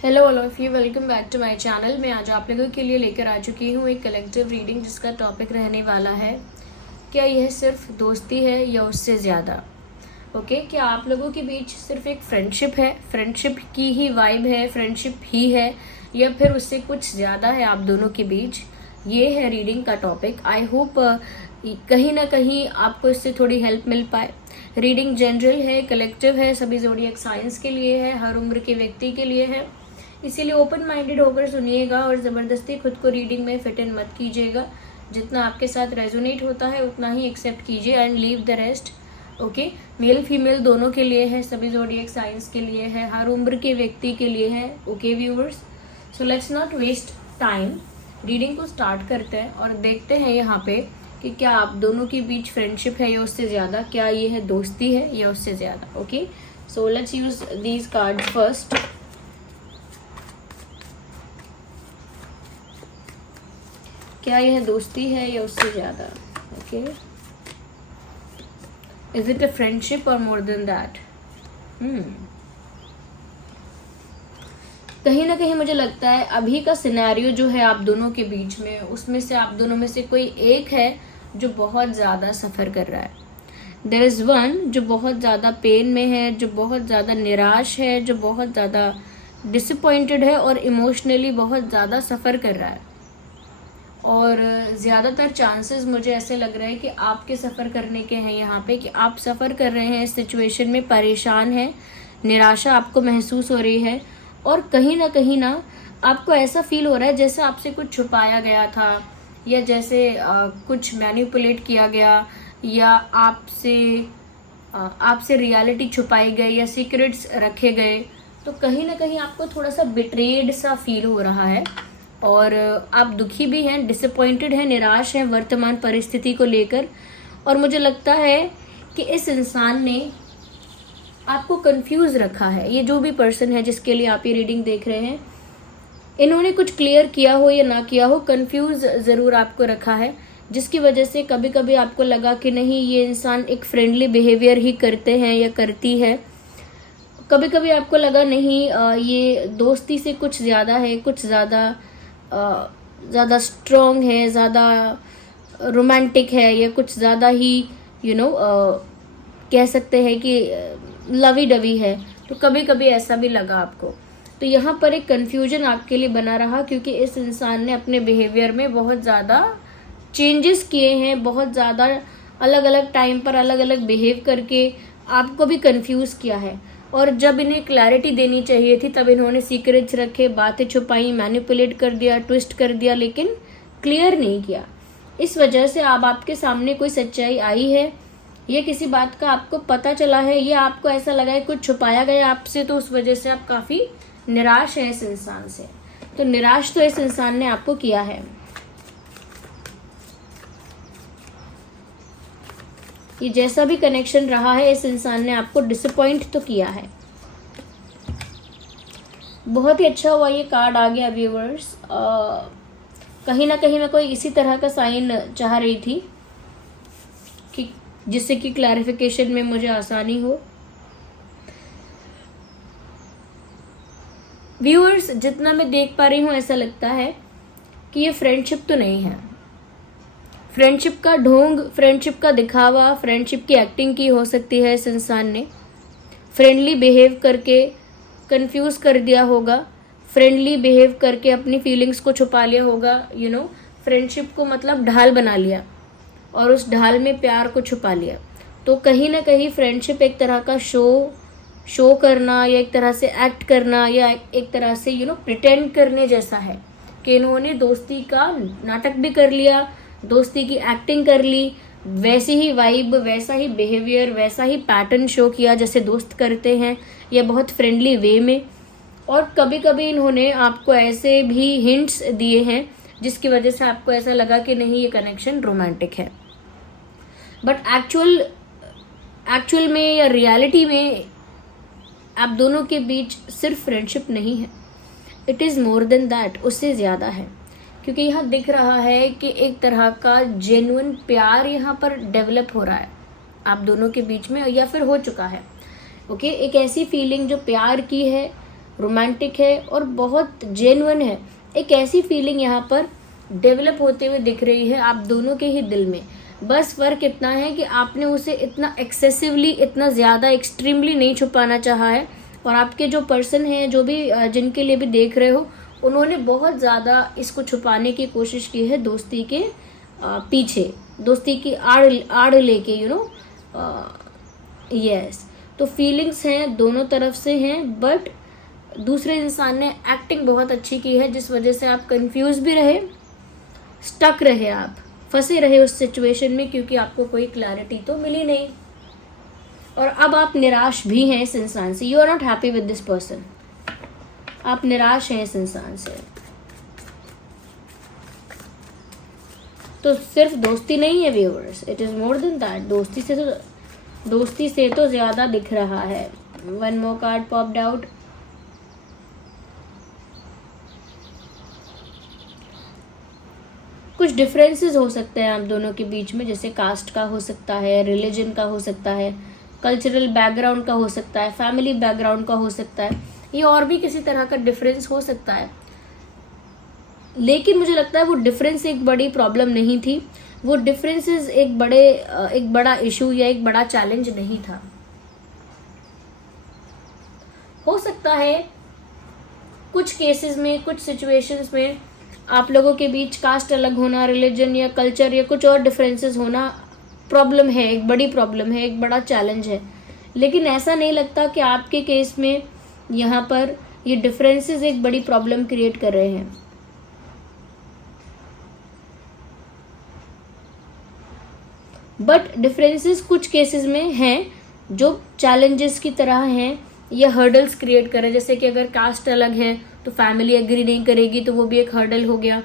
Hello all of you, welcome back to my channel. मैं आज आप लोगों के लिए लेकर आ चुकी हूँ एक कलेक्टिव रीडिंग जिसका टॉपिक रहने वाला है क्या यह सिर्फ दोस्ती है या उससे ज़्यादा। ओके, क्या आप लोगों के बीच सिर्फ एक फ्रेंडशिप है, फ्रेंडशिप की ही वाइब है, फ्रेंडशिप ही है, या फिर उससे कुछ ज़्यादा है आप दोनों के बीच। ये है रीडिंग का टॉपिक। आई होप कहीं ना कहीं आपको इससे थोड़ी हेल्प मिल पाए। रीडिंग जनरल है, कलेक्टिव है, सभी ज़ोडिएक साइंस के लिए है, हर उम्र के व्यक्ति के लिए है, इसीलिए ओपन माइंडेड होकर सुनिएगा और ज़बरदस्ती खुद को रीडिंग में फिट इन मत कीजिएगा। जितना आपके साथ रेजोनेट होता है उतना ही एक्सेप्ट कीजिए and leave the rest. Okay, male female दोनों के लिए है, सभी ज़ोडिएक साइंस के लिए है, हर उम्र के व्यक्ति के लिए है। Okay viewers, so let's not waste time, reading को स्टार्ट करते हैं और देखते हैं यहाँ पे कि क्या आप दोनों के बीच फ्रेंडशिप है या उससे ज़्यादा, क्या ये है दोस्ती है या उससे ज़्यादा। Okay, so let's use these cards first. क्या यह दोस्ती है या उससे ज़्यादा। Okay, is it a friendship और मोर देन दैट। कहीं ना कहीं मुझे लगता है अभी का सिनेरियो जो है आप दोनों के बीच में, उसमें से आप दोनों में से कोई एक है जो बहुत ज़्यादा सफ़र कर रहा है। देयर इज़ वन जो बहुत ज़्यादा पेन में है, जो बहुत ज़्यादा निराश है, जो बहुत ज़्यादा डिसअपॉइंटेड है और इमोशनली बहुत ज़्यादा सफ़र कर रहा है। और ज़्यादातर चांसेस मुझे ऐसे लग रहा है कि आपके सफ़र करने के हैं यहाँ पे, कि आप सफ़र कर रहे हैं, इस सिचुएशन में परेशान हैं, निराशा आपको महसूस हो रही है और कहीं ना आपको ऐसा फील हो रहा है जैसे आपसे कुछ छुपाया गया था, या जैसे कुछ मैनिपुलेट किया गया, या आपसे रियलिटी छुपाई गई या सीक्रेट्स रखे गए। तो कहीं ना कहीं आपको थोड़ा सा बिट्रेड सा फील हो रहा है और आप दुखी भी हैं, डिसअपॉइंटेड हैं, निराश हैं वर्तमान परिस्थिति को लेकर। और मुझे लगता है कि इस इंसान ने आपको कंफ्यूज रखा है। ये जो भी पर्सन है जिसके लिए आप ये रीडिंग देख रहे हैं, इन्होंने कुछ क्लियर किया हो या ना किया हो, कंफ्यूज ज़रूर आपको रखा है, जिसकी वजह से कभी कभी आपको लगा कि नहीं ये इंसान एक फ्रेंडली बिहेवियर ही करते हैं या करती है। कभी कभी आपको लगा नहीं ये दोस्ती से कुछ ज़्यादा है, कुछ ज़्यादा स्ट्रॉन्ग है, ज़्यादा रोमांटिक है, या कुछ ज़्यादा ही कह सकते हैं कि लवी डवी है। तो कभी कभी ऐसा भी लगा आपको। तो यहाँ पर एक कन्फ्यूजन आपके लिए बना रहा, क्योंकि इस इंसान ने अपने बिहेवियर में बहुत ज़्यादा चेंजेस किए हैं, बहुत ज़्यादा अलग अलग टाइम पर अलग अलग बिहेव करके आपको भी कंफ्यूज किया है। और जब इन्हें क्लैरिटी देनी चाहिए थी तब इन्होंने सीक्रेट्स रखे, बातें छुपाई, मैनिपुलेट कर दिया, ट्विस्ट कर दिया, लेकिन क्लियर नहीं किया। इस वजह से अब आपके सामने कोई सच्चाई आई है, ये किसी बात का आपको पता चला है, या आपको ऐसा लगा है कुछ छुपाया गया आपसे, तो उस वजह से आप काफ़ी निराश हैं इस इंसान से। तो निराश तो इस इंसान ने आपको किया है। ये जैसा भी कनेक्शन रहा है, इस इंसान ने आपको डिसअपॉइंट तो किया है। बहुत ही अच्छा हुआ ये कार्ड आ गया व्यूअर्स। कहीं ना कहीं मैं कोई इसी तरह का साइन चाह रही थी कि जिससे कि क्लैरिफिकेशन में मुझे आसानी हो। व्यूअर्स, जितना मैं देख पा रही हूँ ऐसा लगता है कि ये फ्रेंडशिप तो नहीं है। फ्रेंडशिप का ढोंग, फ्रेंडशिप का दिखावा, फ्रेंडशिप की एक्टिंग की हो सकती है। इस इंसान ने फ्रेंडली बिहेव करके कंफ्यूज कर दिया होगा, फ्रेंडली बिहेव करके अपनी फीलिंग्स को छुपा लिया होगा, फ्रेंडशिप को मतलब ढाल बना लिया और उस ढाल में प्यार को छुपा लिया। तो कहीं ना कहीं फ्रेंडशिप एक तरह का शो करना, या एक तरह से एक्ट करना, या एक तरह से प्रिटेंड करने जैसा है कि इन्होंने दोस्ती का नाटक भी कर लिया, दोस्ती की एक्टिंग कर ली, वैसी ही वाइब, वैसा ही बिहेवियर, वैसा ही पैटर्न शो किया जैसे दोस्त करते हैं, या बहुत फ्रेंडली वे में। और कभी कभी इन्होंने आपको ऐसे भी हिंट्स दिए हैं जिसकी वजह से आपको ऐसा लगा कि नहीं ये कनेक्शन रोमांटिक है। बट एक्चुअल में या रियलिटी में आप दोनों के बीच सिर्फ फ्रेंडशिप नहीं है, it is more than that, उससे ज़्यादा है। क्योंकि यहाँ दिख रहा है कि एक तरह का जेन्युइन प्यार यहाँ पर डेवलप हो रहा है आप दोनों के बीच में, या फिर हो चुका है। ओके, एक ऐसी फीलिंग जो प्यार की है, रोमांटिक है और बहुत जेन्युइन है। एक ऐसी फीलिंग यहाँ पर डेवलप होते हुए दिख रही है आप दोनों के ही दिल में। बस फर्क इतना है कि आपने उसे इतना एक्सेसिवली, इतना ज़्यादा एक्सट्रीमली नहीं छुपाना चाहा है, और आपके जो पर्सन हैं, जो भी जिनके लिए भी देख रहे हो, उन्होंने बहुत ज़्यादा इसको छुपाने की कोशिश की है दोस्ती के पीछे, दोस्ती की आड़ लेके, यस। तो फीलिंग्स हैं दोनों तरफ से हैं, बट दूसरे इंसान ने एक्टिंग बहुत अच्छी की है, जिस वजह से आप कंफ्यूज भी रहे, स्टक रहे, आप फंसे रहे उस सिचुएशन में, क्योंकि आपको कोई क्लैरिटी तो मिली नहीं। और अब आप निराश भी हैं इस इंसान से। You are not happy with this person. आप निराश हैं इस इंसान से। तो सिर्फ दोस्ती नहीं है viewers, it is more than that. दोस्ती से तो ज्यादा दिख रहा है। One more card popped out. कुछ डिफरेंसेस हो सकते हैं आप दोनों के बीच में, जैसे कास्ट का हो सकता है, रिलीजन का हो सकता है, कल्चरल बैकग्राउंड का हो सकता है, फैमिली बैकग्राउंड का हो सकता है, ये और भी किसी तरह का डिफरेंस हो सकता है। लेकिन मुझे लगता है वो डिफरेंस एक बड़ी प्रॉब्लम नहीं थी, वो डिफरेंसेस एक बड़ा इशू या एक बड़ा चैलेंज नहीं था। हो सकता है कुछ केसेस में, कुछ सिचुएशंस में आप लोगों के बीच कास्ट अलग होना, रिलीजन या कल्चर या कुछ और डिफरेंसेस होना प्रॉब्लम है, एक बड़ी प्रॉब्लम है, एक बड़ा चैलेंज है। लेकिन ऐसा नहीं लगता कि आपके केस में यहाँ पर ये डिफरेंसेस एक बड़ी प्रॉब्लम क्रिएट कर रहे हैं। बट डिफरेंसेस कुछ केसेस में हैं जो चैलेंजेस की तरह हैं या हर्डल्स क्रिएट कर रहे हैं। जैसे कि अगर कास्ट अलग है तो फैमिली एग्री नहीं करेगी, तो वो भी एक हर्डल हो गया।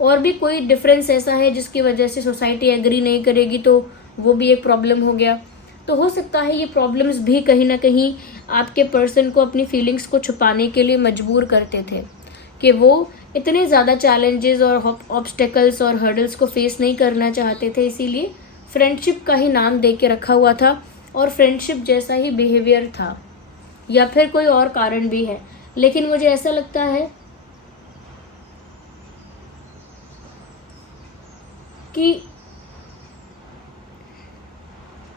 और भी कोई डिफरेंस ऐसा है जिसकी वजह से सोसाइटी एग्री नहीं करेगी, तो वो भी एक प्रॉब्लम हो गया। तो हो सकता है ये प्रॉब्लम्स भी कहीं ना कहीं आपके पर्सन को अपनी फीलिंग्स को छुपाने के लिए मजबूर करते थे, कि वो इतने ज़्यादा चैलेंजेस और ऑब्स्टेकल्स और हर्डल्स को फेस नहीं करना चाहते थे, इसीलिए फ्रेंडशिप का ही नाम दे के रखा हुआ था और फ्रेंडशिप जैसा ही बिहेवियर था, या फिर कोई और कारण भी है। लेकिन मुझे ऐसा लगता है कि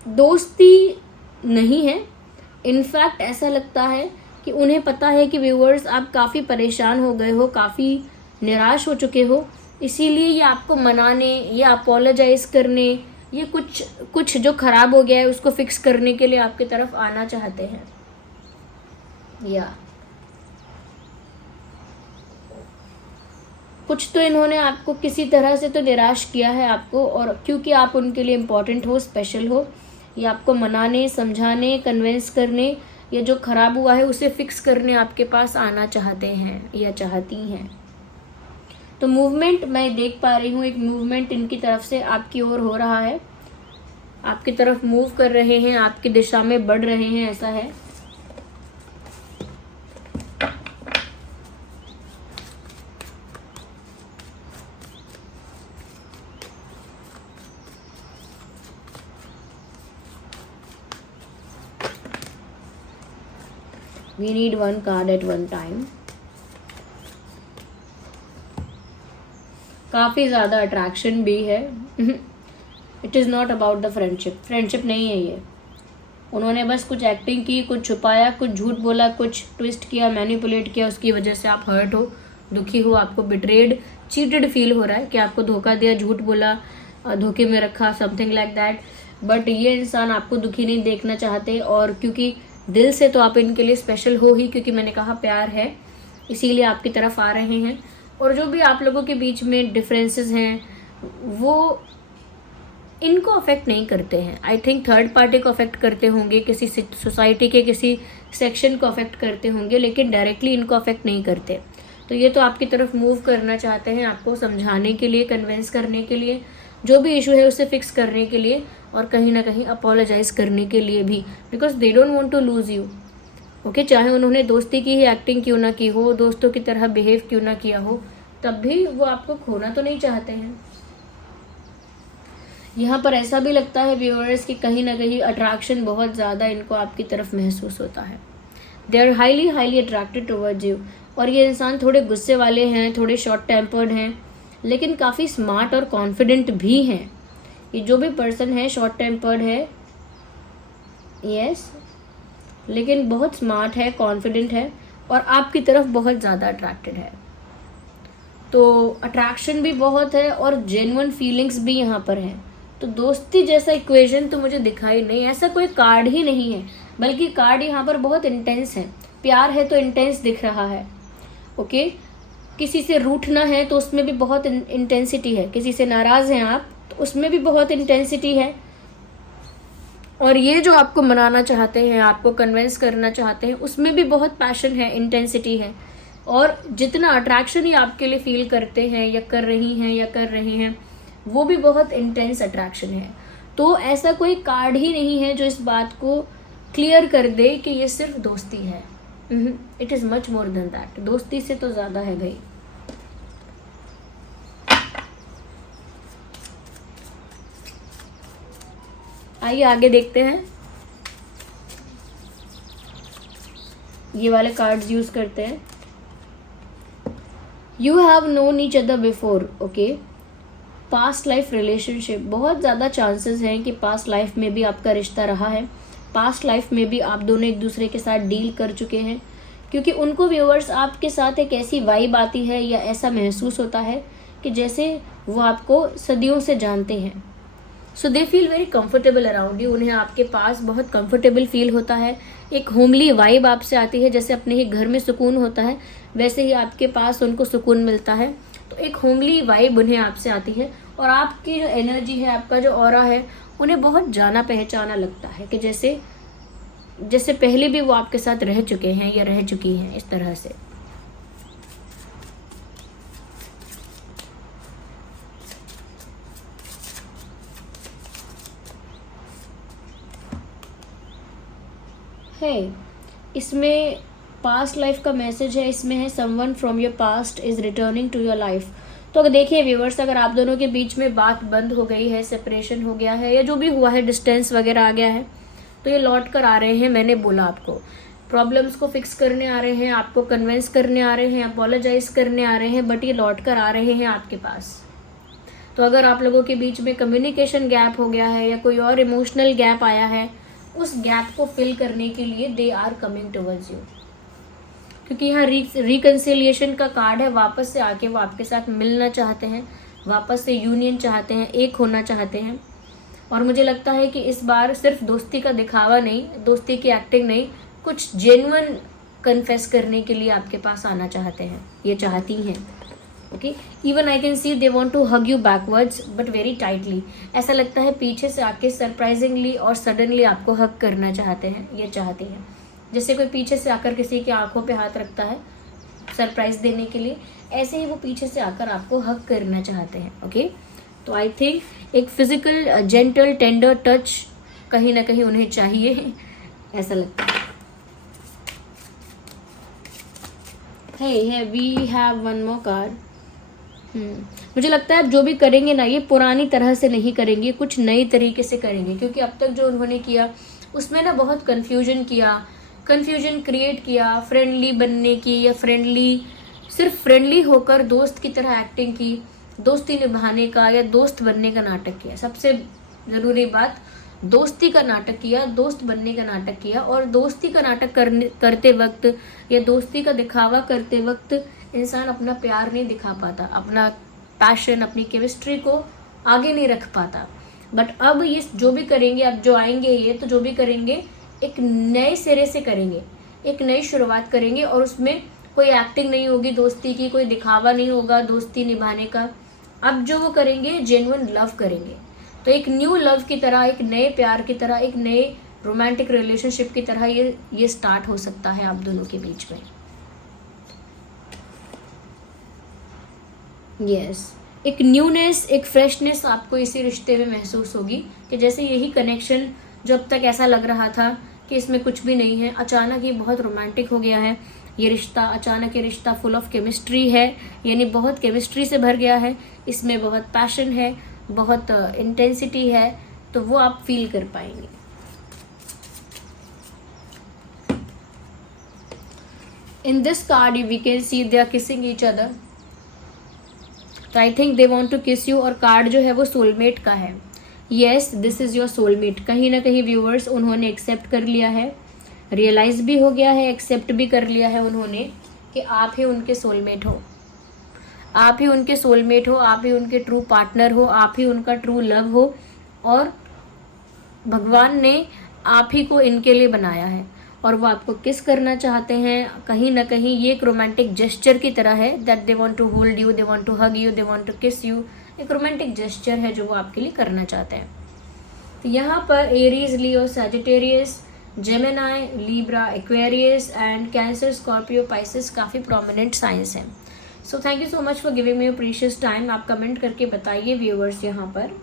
दोस्ती नहीं है। इनफैक्ट ऐसा लगता है कि उन्हें पता है कि व्यूअर्स आप काफ़ी परेशान हो गए हो, काफ़ी निराश हो चुके हो, इसीलिए ये आपको मनाने या अपोलोजाइज करने, ये कुछ जो खराब हो गया है उसको फिक्स करने के लिए आपकी तरफ आना चाहते हैं। या कुछ तो इन्होंने आपको किसी तरह से तो निराश किया है आपको, और क्योंकि आप उनके लिए इम्पोर्टेंट हो, स्पेशल हो, ये आपको मनाने, समझाने, कन्विंस करने, या जो खराब हुआ है उसे फिक्स करने आपके पास आना चाहते हैं या चाहती हैं। तो मूवमेंट मैं देख पा रही हूँ, एक मूवमेंट इनकी तरफ से आपकी ओर हो रहा है, आपकी तरफ मूव कर रहे हैं, आपकी दिशा में बढ़ रहे हैं, ऐसा है। We need one card at one time. काफ़ी ज़्यादा अट्रैक्शन भी है। It is not about the friendship नहीं है ये। उन्होंने बस कुछ एक्टिंग की, कुछ छुपाया, कुछ झूठ बोला, कुछ ट्विस्ट किया, मैनिपुलेट किया, उसकी वजह से आप हर्ट हो, दुखी हो, आपको बिट्रेड, चीटेड फील हो रहा है कि आपको धोखा दिया, झूठ बोला, धोखे में रखा, समथिंग लाइक दैट। बट ये इंसान आपको दुखी नहीं देखना चाहते, और क्योंकि दिल से तो आप इनके लिए स्पेशल हो ही, क्योंकि मैंने कहा प्यार है, इसीलिए आपकी तरफ आ रहे हैं। और जो भी आप लोगों के बीच में डिफरेंसेस हैं वो इनको अफेक्ट नहीं करते हैं। आई थिंक थर्ड पार्टी को अफेक्ट करते होंगे, किसी सोसाइटी के किसी सेक्शन को अफेक्ट करते होंगे, लेकिन डायरेक्टली इनको अफेक्ट नहीं करते। तो ये तो आपकी तरफ मूव करना चाहते हैं, आपको समझाने के लिए, कन्विंस करने के लिए, जो भी इशू है उसे फिक्स करने के लिए, और कहीं ना कहीं अपोलोजाइज करने के लिए भी, because they don't want to lose you. Okay, चाहे उन्होंने दोस्ती की ही एक्टिंग क्यों ना की हो, दोस्तों की तरह बिहेव क्यों ना किया हो, तब भी वो आपको खोना तो नहीं चाहते हैं। यहाँ पर ऐसा भी लगता है व्यूअर्स कि कहीं ना कहीं अट्रैक्शन बहुत ज़्यादा इनको आपकी तरफ महसूस होता है। They are highly highly attracted towards you. और ये इंसान थोड़े गुस्से वाले हैं, थोड़े शॉर्ट टेम्पर्ड हैं, लेकिन काफ़ी स्मार्ट और कॉन्फिडेंट भी हैं। ये जो भी पर्सन है शॉर्ट टेम्पर्ड है, यस, लेकिन बहुत स्मार्ट है, कॉन्फिडेंट है और आपकी तरफ बहुत ज़्यादा अट्रैक्टेड है। तो अट्रैक्शन भी बहुत है और जेन्युइन फीलिंग्स भी यहाँ पर हैं। तो दोस्ती जैसा इक्वेशन तो मुझे दिखाई नहीं, ऐसा कोई कार्ड ही नहीं है, बल्कि कार्ड यहाँ पर बहुत इंटेंस है। प्यार है तो इंटेंस दिख रहा है, ओके। किसी से रूठना है तो उसमें भी बहुत इंटेंसिटी है, किसी से नाराज़ हैं आप तो उसमें भी बहुत इंटेंसिटी है। और ये जो आपको मनाना चाहते हैं, आपको कन्विंस करना चाहते हैं, उसमें भी बहुत पैशन है, इंटेंसिटी है। और जितना अट्रैक्शन ही आपके लिए फील करते हैं या कर रही हैं या कर रहे हैं, वो भी बहुत इंटेंस अट्रैक्शन है। तो ऐसा कोई कार्ड ही नहीं है जो इस बात को क्लियर कर दे कि ये सिर्फ दोस्ती है। It is much more than that. दोस्ती से तो ज़्यादा है भाई। आइए आगे देखते हैं। ये वाले कार्ड्स यूज करते हैं। You have known each other before, okay. Past life relationship, बहुत ज़्यादा चांसेस हैं कि पास्ट लाइफ में भी आपका रिश्ता रहा है, पास्ट लाइफ में भी आप दोनों एक दूसरे के साथ डील कर चुके हैं, क्योंकि उनको व्यूअर्स आपके साथ एक ऐसी वाइब आती है या ऐसा महसूस होता है कि जैसे वो आपको सदियों से जानते हैं। So they feel very comfortable around you. उन्हें आपके पास बहुत कंफर्टेबल फील होता है, एक होमली वाइब आपसे आती है। जैसे अपने ही घर में सुकून होता है, वैसे ही आपके पास उनको सुकून मिलता है। तो एक होमली वाइब उन्हें आपसे आती है और आपकी जो एनर्जी है, आपका जो ऑरा है, उन्हें बहुत जाना पहचाना लगता है कि जैसे पहले भी वो आपके साथ रह चुके हैं या रह चुकी हैं, इस तरह से। है इसमें पास्ट लाइफ का मैसेज है, इसमें है someone from your past is returning to your life. तो अगर देखिए व्यूवर्स, अगर आप दोनों के बीच में बात बंद हो गई है, सेपरेशन हो गया है या जो भी हुआ है, डिस्टेंस वगैरह आ गया है, तो ये लौट कर आ रहे हैं। मैंने बोला आपको प्रॉब्लम्स को फिक्स करने आ रहे हैं, आपको कन्विंस करने आ रहे हैं, अपोलोजाइज करने आ रहे हैं, बट ये लौट कर आ रहे हैं आपके पास। तो अगर आप लोगों के बीच में कम्युनिकेशन गैप हो गया है या कोई और इमोशनल गैप आया है, उस गैप को फिल करने के लिए they are coming towards you, क्योंकि यहाँ रिकंसिलिएशन का कार्ड है। वापस से आके वो आपके साथ मिलना चाहते हैं, वापस से यूनियन चाहते हैं, एक होना चाहते हैं। और मुझे लगता है कि इस बार सिर्फ दोस्ती का दिखावा नहीं, दोस्ती की एक्टिंग नहीं, कुछ जेन्युइन कन्फेस करने के लिए आपके पास आना चाहते हैं, ये चाहती हैं, okay. Even I can see they want to hug you backwards but very tightly. ऐसा लगता है पीछे से आके सरप्राइजिंगली और सडनली आपको हग करना चाहते हैं, ये चाहती हैं। जैसे कोई पीछे से आकर किसी की आंखों पे हाथ रखता है सरप्राइज देने के लिए, ऐसे ही वो पीछे से आकर आपको हग करना चाहते हैं, ओके। तो आई थिंक एक फिजिकल जेंटल टेंडर टच कहीं ना कहीं उन्हें चाहिए, ऐसा लगता है। We have one more card. मुझे लगता है अब जो भी करेंगे ना, ये पुरानी तरह से नहीं करेंगे, कुछ नई तरीके से करेंगे, क्योंकि अब तक जो उन्होंने किया उसमें ना बहुत कन्फ्यूजन क्रिएट किया, फ्रेंडली बनने की या सिर्फ फ्रेंडली होकर दोस्त की तरह एक्टिंग की, दोस्ती निभाने का या दोस्त बनने का नाटक किया। सबसे ज़रूरी बात, दोस्ती का नाटक किया, दोस्त बनने का नाटक किया। और दोस्ती का नाटक करते वक्त या दोस्ती का दिखावा करते वक्त इंसान अपना प्यार नहीं दिखा पाता, अपना पैशन, अपनी केमिस्ट्री को आगे नहीं रख पाता। बट अब ये जो भी करेंगे, अब जो आएंगे ये, तो जो भी करेंगे एक नए सिरे से करेंगे, एक नई शुरुआत करेंगे। और उसमें कोई एक्टिंग नहीं होगी दोस्ती की, कोई दिखावा नहीं होगा दोस्ती निभाने का। अब जो वो करेंगे जेन्युइन लव करेंगे। तो एक न्यू लव की तरह, एक नए प्यार की तरह, एक नए रोमांटिक रिलेशनशिप की तरह ये स्टार्ट हो सकता है आप दोनों के बीच में। यस, एक न्यूनेस, एक फ्रेशनेस आपको इसी रिश्ते में महसूस होगी कि जैसे यही कनेक्शन जो अब तक ऐसा लग रहा था कि इसमें कुछ भी नहीं है, अचानक ये बहुत रोमांटिक हो गया है ये रिश्ता। अचानक ये रिश्ता फुल ऑफ केमिस्ट्री है, यानी बहुत केमिस्ट्री से भर गया है, इसमें बहुत पैशन है, बहुत इंटेंसिटी है, तो वो आप फील कर पाएंगे। In this card we can see they are kissing each other. तो I think they want to kiss you, और कार्ड जो है वो सोलमेट का है. Yes, this is your soulmate. कहीं ना कहीं व्यूअर्स उन्होंने एक्सेप्ट कर लिया है, रियलाइज भी हो गया है, एक्सेप्ट भी कर लिया है उन्होंने कि आप ही उनके सोलमेट हो, आप ही उनके सोलमेट हो, आप ही उनके ट्रू पार्टनर हो, आप ही उनका ट्रू लव हो, और भगवान ने आप ही को इनके लिए बनाया है और वो आपको किस करना चाहते हैं. कहीं ना कहीं ये एक रोमांटिक जेस्चर की तरह है, that they want to hold you, they want to hug you, they want to kiss you. एक रोमांटिक जेस्चर है जो वो आपके लिए करना चाहते हैं. तो यहाँ पर Aries, Leo, Sagittarius, Gemini, Libra, Aquarius and cancer, Scorpio, Pisces काफ़ी प्रोमिनेंट साइंस हैं. So thank you so much for giving me your precious time. आप कमेंट करके बताइए व्यूअर्स यहाँ पर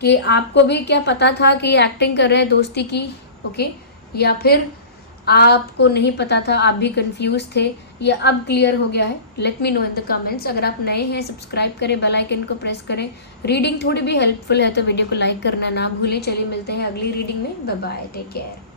कि आपको भी क्या पता था कि ये एक्टिंग कर रहे हैं दोस्ती की, ओके, या फिर आपको नहीं पता था, आप भी कंफ्यूज थे, या अब क्लियर हो गया है. Let me know in the comments. अगर आप नए हैं सब्सक्राइब करें, बेल आइकन को प्रेस करें. रीडिंग थोड़ी भी हेल्पफुल है तो वीडियो को लाइक करना ना भूलें. चलिए मिलते हैं अगली रीडिंग में. Bye bye, take care.